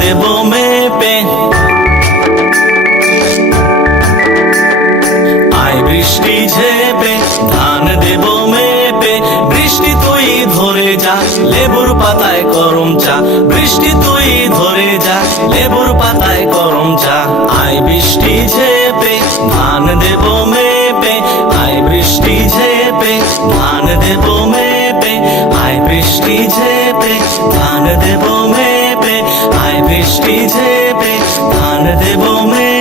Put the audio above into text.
দেব মেপে। আয় বৃষ্টি ঝেপে ধান দেব মেপে। বৃষ্টি তুই ধরে যা লেবুর পাতায় করম চা। বৃষ্টি তুই ধরে যা লেবুর পাতায় করম চা। আয় বৃষ্টি ঝেপে ধান দেব মেপে। আয় বৃষ্টি ঝেপে ধান দেব মেপে। আয় বৃষ্টি ঝেপে ধান দেব মেপে। আয় বৃষ্টি ঝেপে ধান দেব মেপে।